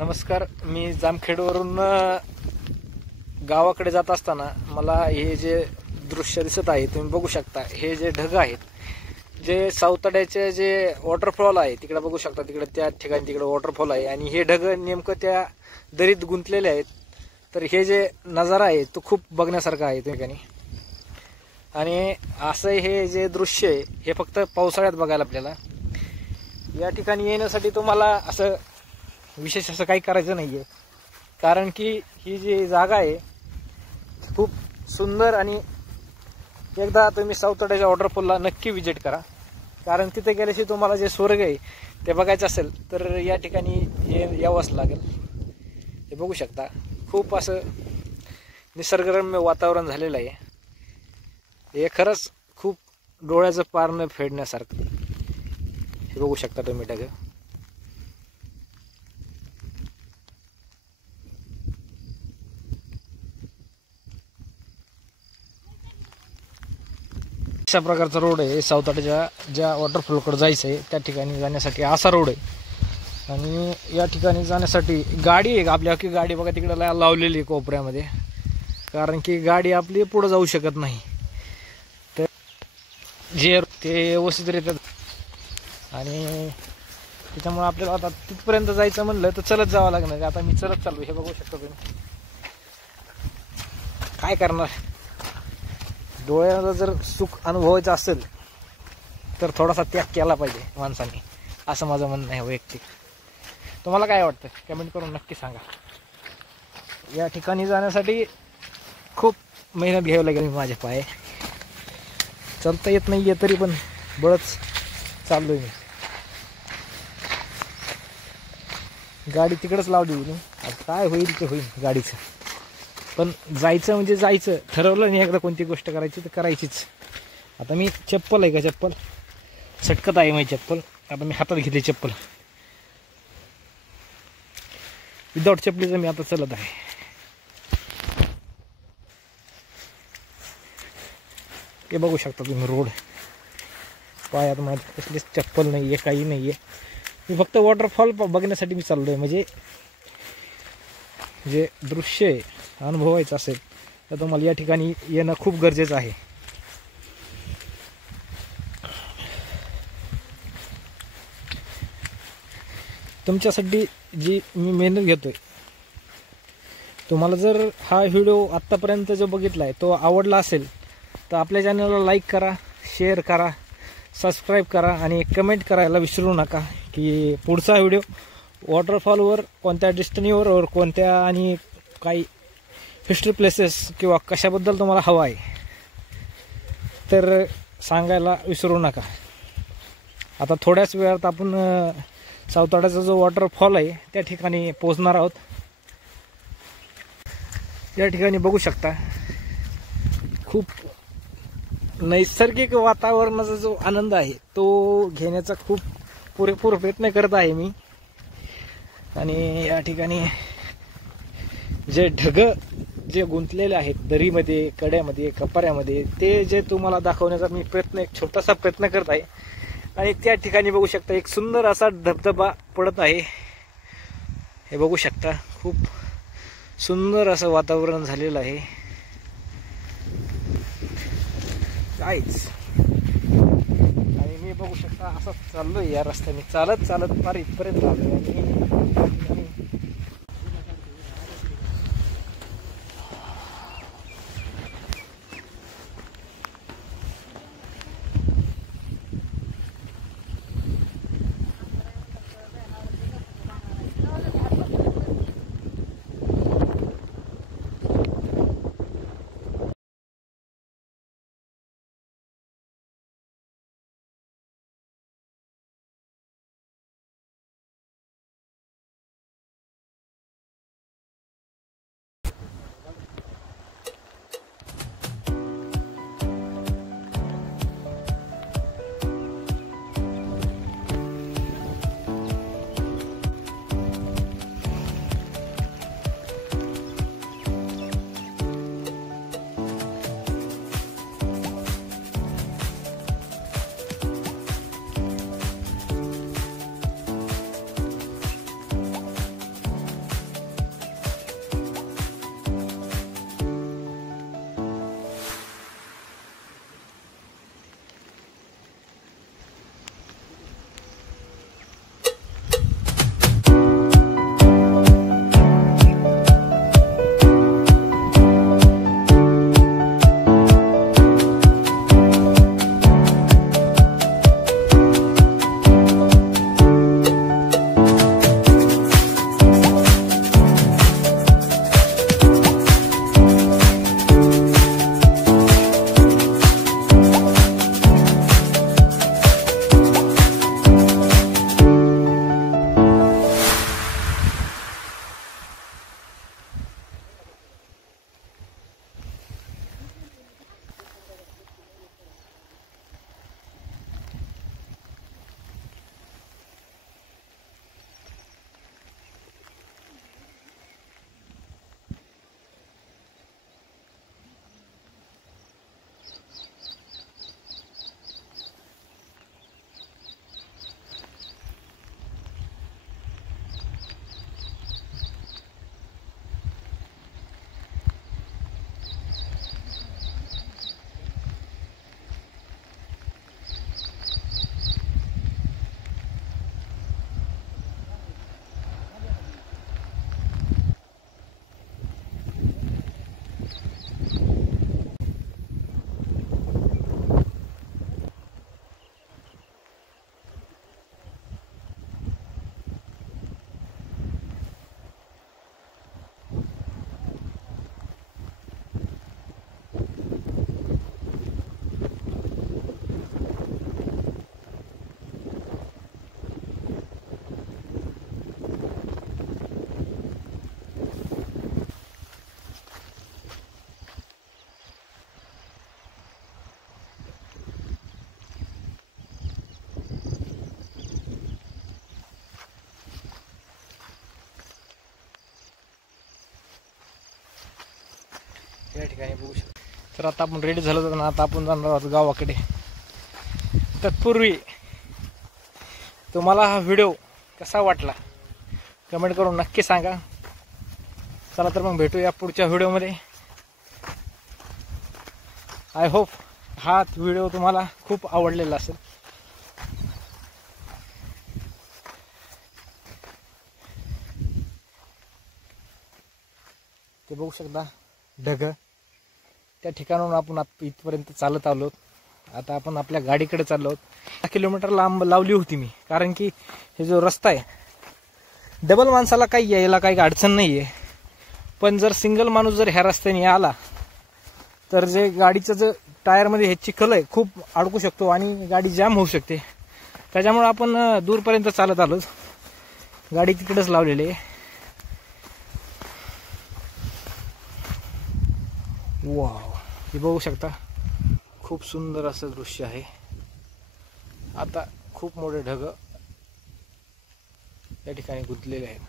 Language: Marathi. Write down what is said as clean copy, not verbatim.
नमस्कार. मी जामखेडवरून गावाकडे जात असताना मला हे जे दृश्य दिसत आहे तुम्ही बघू शकता. हे जे ढग आहेत, जे सावताड्याचे जे वॉटरफॉल आहे तिकडे बघू शकता. तिकडे त्या ठिकाणी तिकडे वॉटरफॉल आहे आणि हे ढग नेमकं त्या दरीत गुंतलेले आहेत. तर हे जे नजारा आहे तो खूप बघण्यासारखा आहे त्या ठिकाणी. आणि असं हे जे दृश्य आहे हे फक्त पावसाळ्यात बघायला आपल्याला. या ठिकाणी येण्यासाठी तुम्हाला असं विशेष असं काही करायचं नाहीये, कारण की ही जी जागा आहे खूप सुंदर. आणि एकदा तुम्ही सावताड्याच्या वॉटरफॉलला नक्की विजिट करा, कारण तिथे गेल्याशी तुम्हाला जे स्वर्ग आहे ते बघायचं असेल तर या ठिकाणी यावंच लागेल. हे बघू शकता, खूप असं निसर्गरम्य वातावरण झालेलं आहे. हे खरंच खूप डोळ्याचं पार न फेडण्यासारखं. हे बघू शकता तुम्ही ढग. अशा प्रकारचा रोड आहे सावताड्याच्या ज्या वॉटरफॉलकडे जायचं आहे त्या ठिकाणी जाण्यासाठी असा रोड आहे. आणि या ठिकाणी जाण्यासाठी गाडी आहे आपल्या की गाडी बघा तिकडे लावलेली आहे कोपऱ्यामध्ये, कारण की गाडी आपली पुढे जाऊ शकत नाही. तर जे ते व्यवस्थित आणि त्याच्यामुळे आपल्याला आता तिथपर्यंत जायचं म्हणलं तर चलत जावं लागणार. आता मी चलत चाललो. हे बघू शकतो तुम्ही. काय करणार, डोळ्याला जर सुख अनुभवायचं असेल तर थोडासा त्याग केला पाहिजे माणसाने, असं माझं म्हणणं आहे वैयक्तिक. तुम्हाला काय वाटतं कमेंट करून नक्की सांगा. या ठिकाणी जाण्यासाठी खूप मेहनत घ्यावी लागेल. माझे पाय चालता येत नाही आहे तरी पण बळच चाललोय मी. गाडी तिकडेच लावली मी. काय होईल ते होईल गाडीचं, पण जायचं म्हणजे जायचं. ठरवलं नाही एकदा कोणती गोष्ट करायची तर करायचीच. आता मी चप्पल आहे का, चप्पल सटकत आहे माझी चप्पल. आता मी हातात घेतली चप्पल. विदाऊट चपलीचं मी आता चलत आहे. हे बघू शकता तुम्ही रोड. पायात माझ्या कसलीच चप्पल नाही आहे, काही नाही आहे. मी फक्त वॉटरफॉल बघण्यासाठी मी चाललो आहे. म्हणजे जे दृश्य आहे अनुभवायचं असेल तर तुम्हाला या ठिकाणी येणं खूप गरजेचं आहे. तुमच्यासाठी जी मी मेहनत घेतोय, तुम्हाला जर हा व्हिडिओ आत्तापर्यंत जो बघितला आहे तो आवडला असेल तर आपल्या चॅनलला लाईक करा, शेअर करा, सबस्क्राईब करा आणि कमेंट करायला विसरू नका की पुढचा व्हिडिओ वॉटरफॉलवर, कोणत्या डेस्टिनीवर, कोणत्या आणि काही हिस्ट्री प्लेसेस किंवा कशाबद्दल तुम्हाला हवा आहे तर सांगायला विसरू नका. आता थोड्याच वेळात आपण सावताड्याचा जो वॉटरफॉल आहे त्या ठिकाणी पोहोचणार आहोत. या ठिकाणी बघू शकता खूप नैसर्गिक वातावरणाचा जो आनंद आहे तो घेण्याचा खूप पुरेपूर प्रयत्न करत आहे मी. आणि या ठिकाणी जे ढग जे गुंतलेले आहेत दरीमध्ये, कड्यामध्ये, कपाऱ्यामध्ये, ते जे तुम्हाला दाखवण्याचा मी एक छोटासा प्रयत्न करत आहे. आणि त्या ठिकाणी बघू शकता एक सुंदर असा धबधबा पडत आहे. हे बघू शकता, खूप सुंदर असं वातावरण झालेलं आहे. काहीच आणि मी बघू शकता असं चाललोय या रस्त्याने, चालत चालत फार इथपर्यंत आलोय. या ठिकाणी बघू शकता. तर आता आपण रेडी झालो तर आता आपण जाणार आहोत गावाकडे. तत्पूर्वी तुम्हाला हा व्हिडिओ कसा वाटला कमेंट करून नक्की सांगा. चला तर मग भेटूया पुढच्या व्हिडिओमध्ये. आय होप हा व्हिडिओ तुम्हाला खूप आवडलेला असेल. ते बघू शकता ढग. त्या ठिकाणाहून आपण इथपर्यंत चालत आलो. आता आपण आपल्या गाडीकडे चाललो आहोत. 10 किलोमीटर लांब लावली होती मी, कारण की हे जो रस्ता आहे डबल माणसाला काही यायला काही अडचण नाही आहे. पण जर सिंगल माणूस जर ह्या रस्त्याने आला तर जे गाडीचं जे टायरमध्ये हे चिखल आहे खूप अडकू शकतो आणि गाडी जाम होऊ शकते. त्याच्यामुळे आपण दूरपर्यंत चालत आलो. गाडी तिकडेच लावलेली आहे. वाव, हे बघू शकता खूप सुंदर असं दृश्य आहे. आता खूप मोठे ढग या ठिकाणी गुंतलेले आहेत.